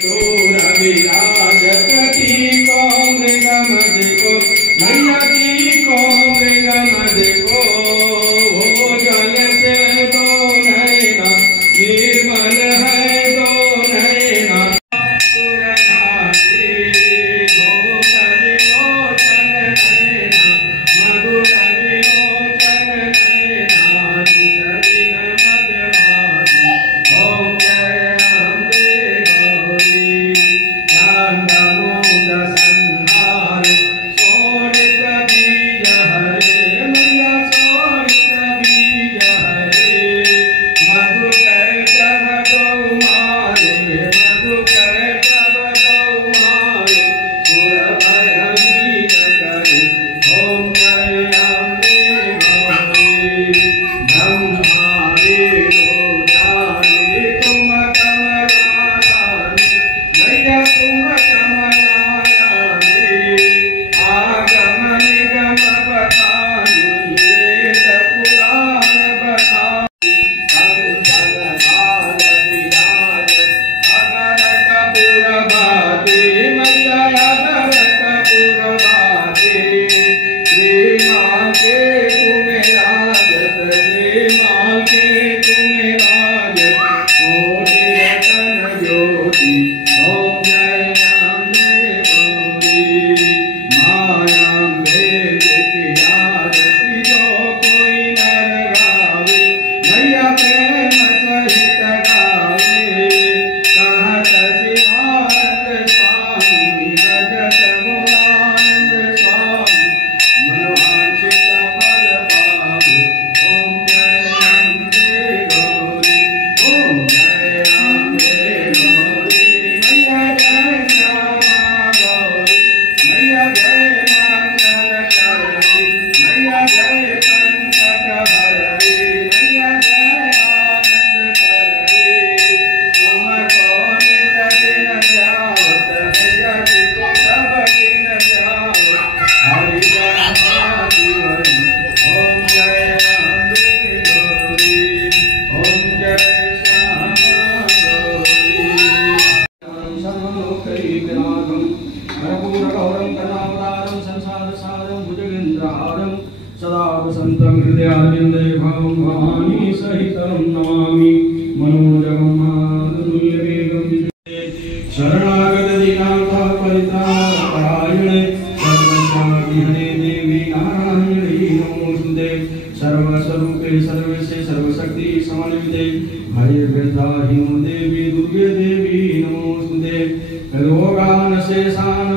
रविराजत की को मृगमद को मैया की को मृगमद को वो जल से दो नैना निर्मल है दो नैना सुरनारी गोकर लोचन नैना मधुर विलोचन नैना सुसविन मदवारी ओम जय अम्बे गौरी चांदमुंड संहार सोनित बीज हरे मैया सोनित बीज हरे मधु कैटभ गौमारे मधु कैटभ गौमारे सुर भय वीर करे ओम जय अम्बे गौरी ब्रह्मारे लोचारे तुम कमलारानी मैया तुम कमलारानी आगम निगम बखानी वेद पुराण बखानी संसन काल विराज अगर कपूर भाती मैया अगर कपूर भाती श्री माँ के तुम्हें राजत श्री माँ के तुम्हें राजत कोटि रतन ज्योति ओम जय अम्बे गौरी मायाम्बे की जो कोई नर गावे मैया प्रेम सहित गावे कहत शिवानंद स्वामी भजत भोलानंद स्वामी मनोवांछित फल पावे ओम जय अम्बे गौरी ओम जय अम्बे गौरी मैया जय श्यामा गौरी मैया जय मंगल करणी मैया जय संकट हरणी मैया जय आनंद करणी तुम कौन दिन जावत मैया जी को सब दिन जावत हरि जय जीवनी ओम जय अम्बे गौरी ओम जय श्यामा गौरी सर्वलोकैकनाथं कर्पूरगौरं करुणावतारं संसारसारं भुजगेन्द्रहारं सदा वसन्तं हृदयारविन्दे भवं भवानी सहितं नमामि मनोजवं मातुल्यवेगं शरणागत दीनाथ परित्राणपरायणे सर्वशान्तिहरे देवी नारायणी नमोस्तुते सर्वस्वरूपे सर्वस्य सर्वशक्ति समन्विते हरिर्वृद्धाहिनो देवी दुर्गे देवी नमोस्तुते रोगान शेषान